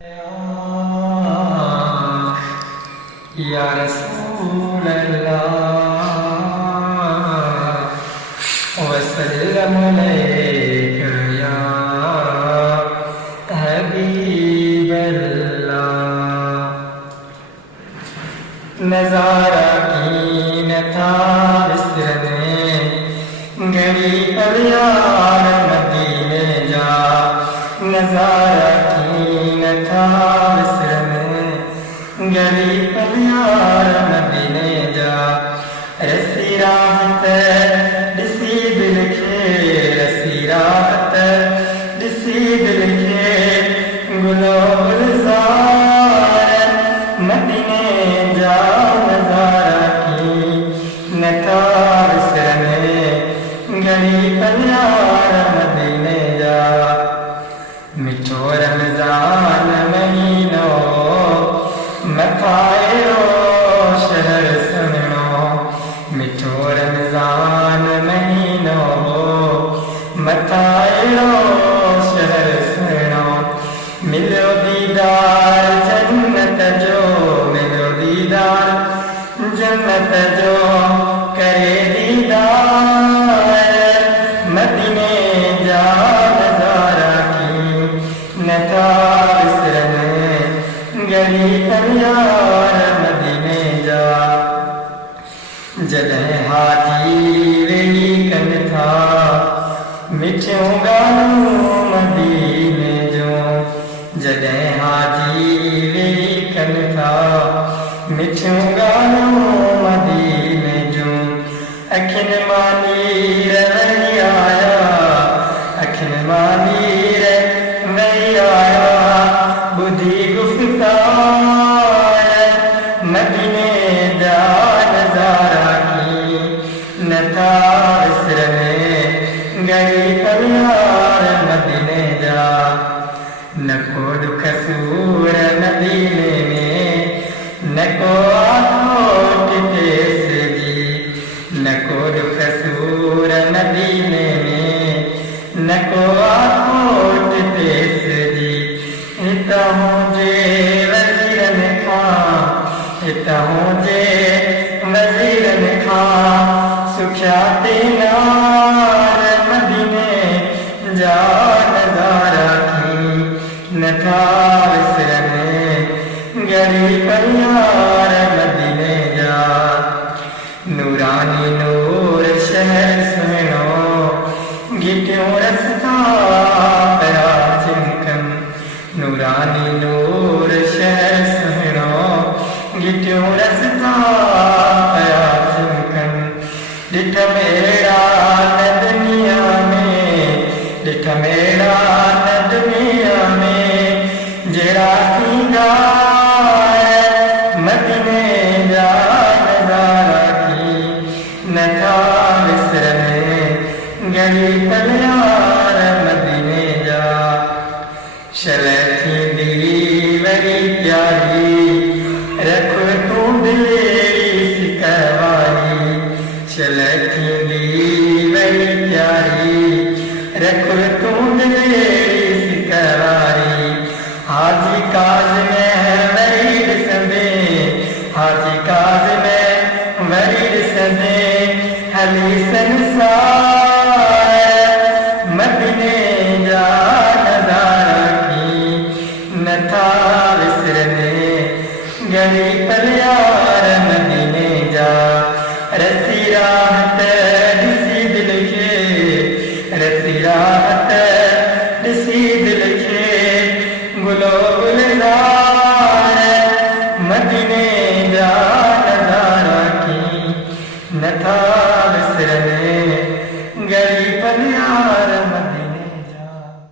या रसूल अल्लाह वसल्लम अलैका या हबीब अल्लाह। नज़ारा कीन था बिस्रने घड़ी अलियार मदीने जा। नज़ारा कीन था बिस्रने घड़ी अलियार मदीने जा। रसी राहत दिसी दिल खे, रसी राहत दिसी दिल खे गुलो गुलजार मदीने जा। नज़ारा की नथा बिस्रने घड़ी अलियार मदीने जा। मिठो रमज़ान महीनो मथायो शहर सुनो। मिठो रमज़ान महीनो मथायो शहर सुनो। मिलो दीदार जन्नत जो, मिलो दीदार जन्नत जो करे दीदार मदीने जा। नज़ारा की नथा बिस्रने घड़ी अलियार मदीने जा। जॾहिं हाथी वेही कनि था मिठियूं ॻाल्हियूं मदीने जूं। जॾहिं हाथी वेही कनि था मिठियूं ॻाल्हियूं मदीने जूं। अखियुनि मां नीर वही आया, अखियुनि मां नीर वही आया ॿुधी गुफ़्तार मदीने जा। नज़ारा की नथा बिस्रने घड़ी अलियार मदीने जा। न को दुख सूर मदीने में, न को आखोट पेश जी। न को दुख सूर मदीने में, न को आखोट पेश जी। हितां जे वज़ीरन खां, हितां जे वज़ीरन खां सुख्या दीनार मदीने जा। नज़ारा की नथा बिस्रने घड़ी अलियार मदीने जा। नूरानी नूर शहर सुनो घिटियूं रस्ता पिया चिमकन। नूरानी नूर शहर सुनो घिटियूं रस्ता पिया चिमकन। ॾिठ मेरा न दुनिया में, ॾिठ मेरा न दुनिया में जहिड़ा सींगार मदीने जा। नज़ारा की नथा बिस्रने घड़ी अलियार मदीने जा। शलह थींदी वरी प्यारी रख तूं दिलेरी सिकवारी। शलह थींदी वरी प्यारी रख तूं दिलेरी सिकवारी। हाजी काज में वरी ॾिसंदे, हाजी काज में वरी ॾिसंदे हली संसार मदीने जा। नज़ारा की नथा बिस्रने घड़ी अलियार मदीने जा। रसी राहत दिसी दिल खे, रसी राहत दिसी दिल खे गुलो गुलजार मदीने जा। नज़ारा की नथा